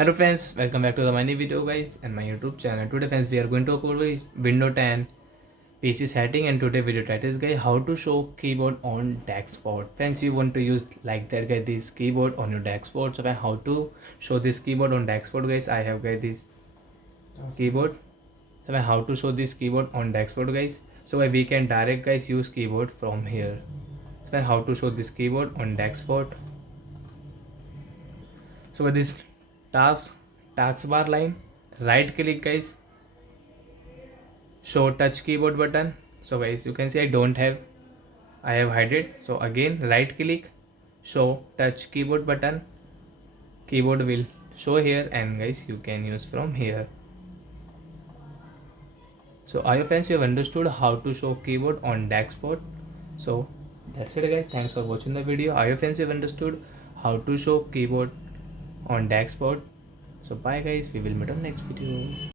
Hello friends, welcome back to the mini video guys and my YouTube channel. Today friends we are going to cover Windows 10 PC setting, and today video title is guys how to show keyboard on dashboard. Friends, you want to use like that guys this keyboard on your dashboard. So how to show this keyboard on dashboard guys, I have guys this keyboard. So how to show this keyboard on dashboard guys. So we can direct guys use keyboard from here. So how to show this keyboard on dashboard. So with this taskbar line, right click guys, show touch keyboard button. So guys you can see I have hide it. So again right click, show touch keyboard button, keyboard will show here, and guys you can use from here. So I hope friends you have understood how to show keyboard on dashboard. So that's it guys, thanks for watching the video. I hope friends you have understood how to show keyboard on dashboard. So bye guys, we will meet on next video.